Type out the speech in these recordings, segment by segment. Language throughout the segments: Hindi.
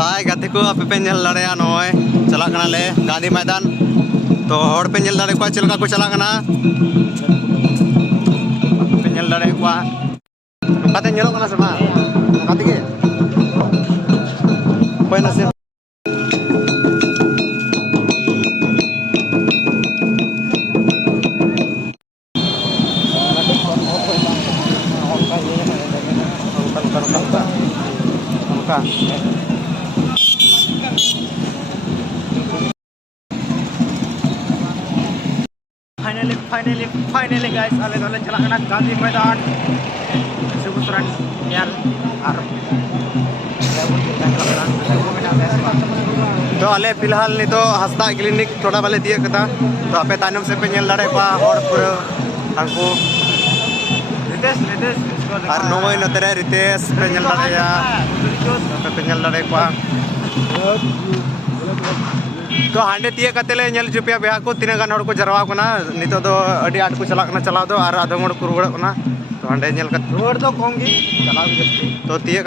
हाय गाते को आपे पे नेल लड़े नॉय चला कना ले गांधी मैदान तो हड़ पे नेल लड़े को चलका को चला कना पे नेल लड़े को काते नेलो कना समा काते के कोई ना से फाइनली गाइस आले दोले चला कना गांधी मैदान सुबुसरन याल आर तो आले फिलहाल नि तो हस्ता क्लिनिक थोड़ा वाले दिए कदा तो आपे तानम से पे नेल लड़े पा और पूरा हमको रितेश और नोय नतरे रितेश पे नेल लड़े या पे नेल लड़े पा तो हांडे तिये कतेले नेल जुपिया बेहा को तिना गान हड़ को जरवा कना नितो दो अडी आट को चला कना चलाव दो और आधम हड़ को रुवड़ कना तो हांडे नेल कत रुवड़ दो कोंगी चलाव जस्ती तो तिये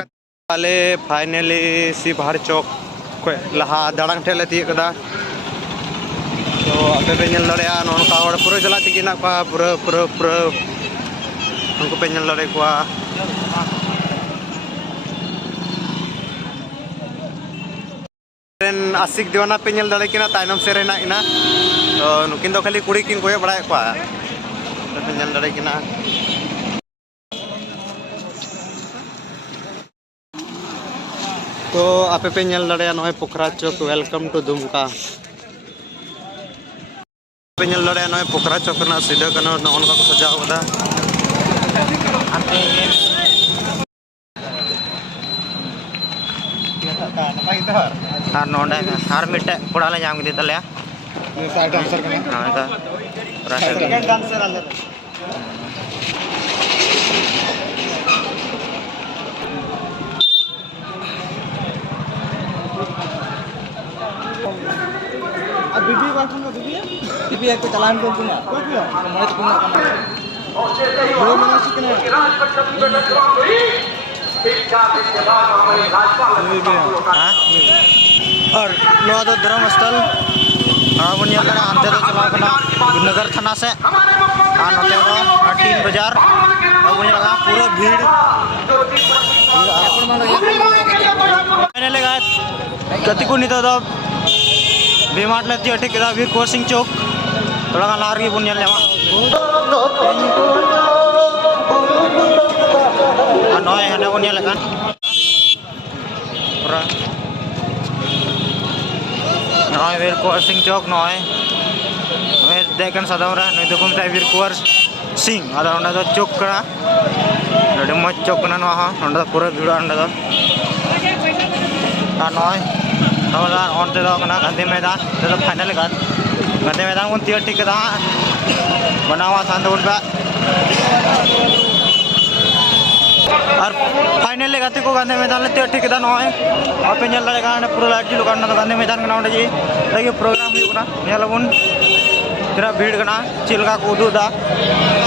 वाले फाइनली सी भार चौक को लहा दड़ांग ठेले तिये कदा तो आपे पे नेल लड़े नोन का हड़ पूरा चला तिकिना का पूरा उनको पे नेल लड़े को आशिक दीवाना पे नेल दड़े किना तायनम से रहना इना तो नुकिन दो खाली कुड़ी किन कोय बड़ा को पे नेल दड़े किना तो आपे पे नेल दड़े नय पोखरा चौक वेलकम टू दुमका पे नेल दड़े नय पोखरा चौक ना सीधा कनो नौन का को सजाव कदा और नोडे और मिटे कोड़ा ले जाम दी तले साइड डांसर कने हां ता सेकंड डांसर आले अब बीबी बाथरूम में बीबी एक चलान को पुना मत पुना बड़े मनासी कने और नो दो धर्मस्थल बन अंते दो चला नगर थाना से और नोते दो टीन बाजार बन पूरा भीड़ गति को नितो दो बीमाट ले ठीक वीर कुंवर सिंह चौक थोड़ा लार की बन नय हने बन नय वीर कुंवर सिंह चौक नय देखन सदम रे नय तो मत वीर कुंवर सिंह अद चौक कना अभी मज चौक कना पूरा भीड़ नय अंत गांधी मैदान फाइनल गांधी मैदान बन तीर ठीक बनावा शांत और फाइनली गाते को गांधी मैदान ले तीर ठीक नय आपे नेल दाड़े पूरा लाइट जुलू गांधी मैदान जी लगे प्रोग्राम नेलबन तीना भीड़ चिलका को उदूदा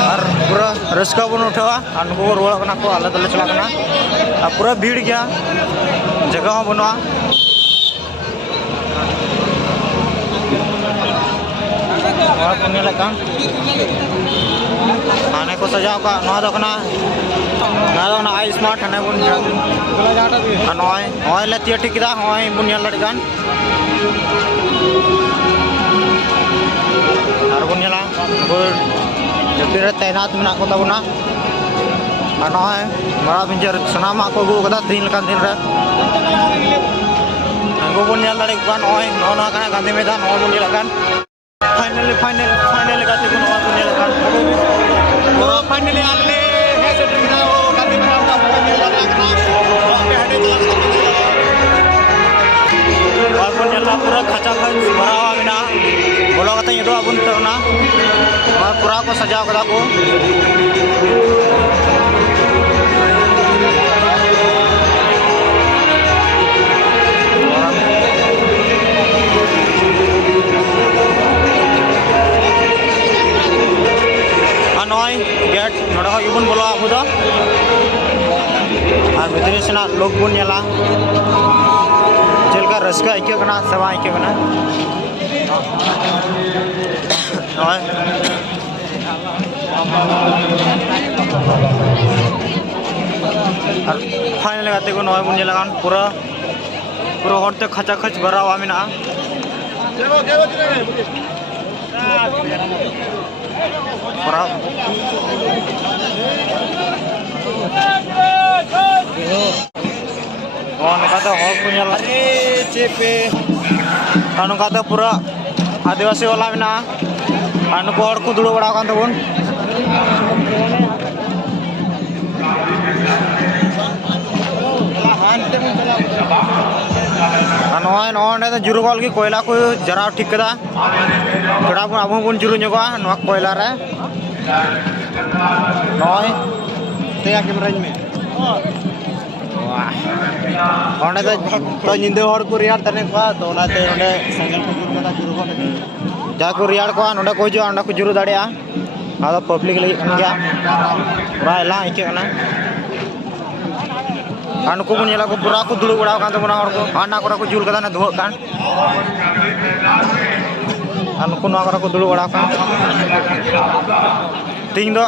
और पूरा रस्का बन उठावा और नुक रुआ को आले दले चला और पूरा भीड़ गया जगह बनुआ हाने को सजाव का आई स्मार्ट हाने बन नय ले तीर ठीक बन नेल दाड़े और बन जपीर तैनात में को तबना और नय बड़ा भिंजर सनामा को अगू कदा दिन दिन को बन नेल दाड़े नय गांधी मैदान बन फाइनली गाते को बन फाइनली आले हे सेटर किना गांधी मैदान का नेल दाड़े पूरा खचा खच भरावा मेना बोलो कते ये दो अबुन तरना और पूरा को सजाव कदा को नय गेट नोड़ा बन बोला अबू दो और भितरी सेना लोग बन रस्का आइक्यो कना सवा आइक्यो कना नय फाइनल गाते को नय बुन लगान पूरा पूरा हरते खचा खच भरावा मेना पूरा नकाते हर को नेल अरे चेपे नकाते पूरा आदिवासी वाला मेना नुको हर को दुड़ो बड़ा कान तबन नोंडे जुरुगल की कोयला को जरा ठीक कदा थोड़ा बन अब बन जुरु नगवा नवा कोयला रे नय तेया कैमरा में ओंडे तो निंदे हर को रियार तने को तो ओनाते ओंडे सेंगल को जुरु कदा जुरुगल जा को रियार को नोंडे को जो ओंडे को जुरु दाड़िया आदो पब्लिक लगी गया पूरा एला आइके ना को बन को पूरा को दुड़ू बड़ा कान तबना हर को आना कोरा को जुल कदा ना धुआ कान नुको नवा कोरा को दुड़ू बड़ा कान तीन दो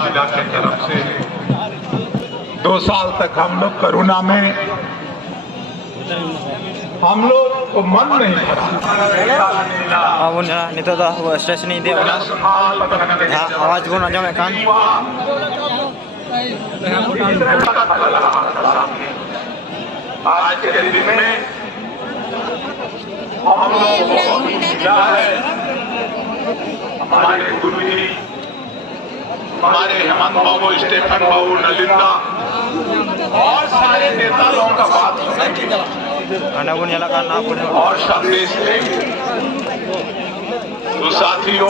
जिला के तरफ से 2 साल तक हम लोग कोरोना में हम लोग को मन नहीं भरा नितो स्टेशन दे आवाज को आजम कान आज के दिन में हम लोग क्या है हमारे गुरु जी हमारे हेमंत बाबू स्टेफन बाबू नलिंदा और सारे नेता लोगों का बात और संदेश देंगे तो साथियों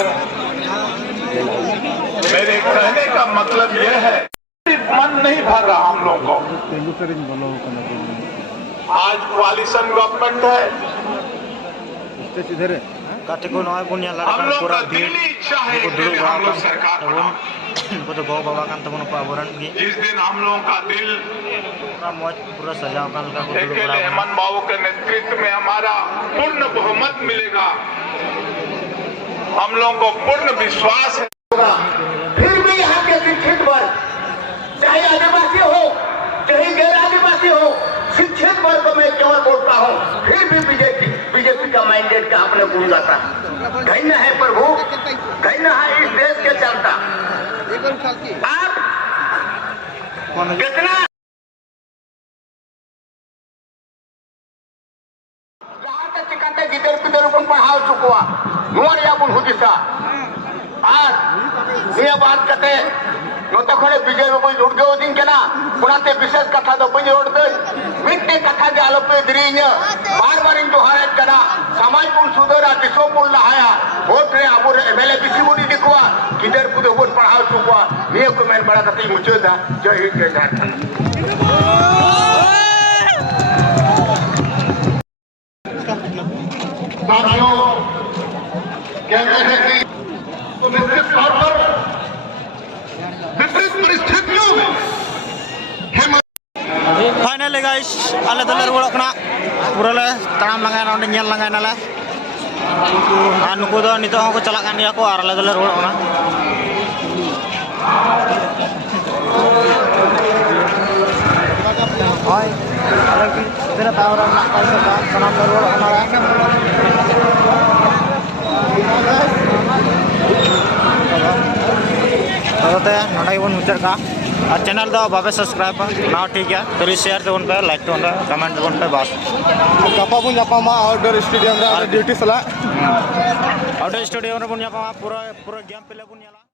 मेरे कहने का मतलब यह है मन नहीं भर रहा हम लोग को आज कोalition गवर्नमेंट है हम लोग का दिली इच्छा है हम लोग सरकार को तो गौ बाबा कान तबन को आवरण भी इस दिन हम लोगों का दिल पूरा सजाव कान का हेमंत बाबू के नेतृत्व में हमारा पूर्ण बहुमत मिलेगा हम लोगों को पूर्ण विश्वास है फिर भी यहाँ के शिक्षित वर्ग चाहे आदिवासी हो चाहे गैर आदिवासी हो शिक्षित वर्ग में केवल बोलता हूँ फिर भी बीजेपी का माइंडेड का अपने भूल जाता घृणा है प्रभु घृणा है इस देश के जनता आप कितना चिकाते गिदर पिदर को पढ़ाओ चुकवा नुआरिया बुन हुदिसा आज ये बात कहते नोते खड़े बीजेपी को उड़गे दिन के ना पुराते विशेष कथा दो बजे उड़ते मिट्टे कथा के आलोपे दरीन्य बार-बार इन जोहारत करा समाजपुर सुधरा दिशोपुर लहाया वोट रे आबुर एमएलए बिसीबुडी दिखवा किधर कुदे वोट पढ़ाओ चुकवा ये को मैं बड़ा कतई मुझे था जय हिंद जय झारखंड साथियों कहते हैं कि तो निश्चित तौर पर विपरीत परिस्थितियों में फाइनल गाइस आले दले रुवाड़ कना पूरा ले ताम लंगाय ना नेल लंगाय नाले नुको दो नितो को चला कान गया को आर आले दले रुवाड़ कना हाय आले की तेरा तावरा ना काल से सनाम रुवाड़ कना तो नोड़ा बन मुचार का और चैनल दो बाबे सब्सक्राइब ना ठीक है तो शेयर तबन पे लाइक तबन पे कमेंट तबन पे बस गपा बन जापामा आउटडोर स्टेडियम रे ड्यूटी सला आउटडोर स्टेडियम रे बन जापामा पूरा गेम प्ले बन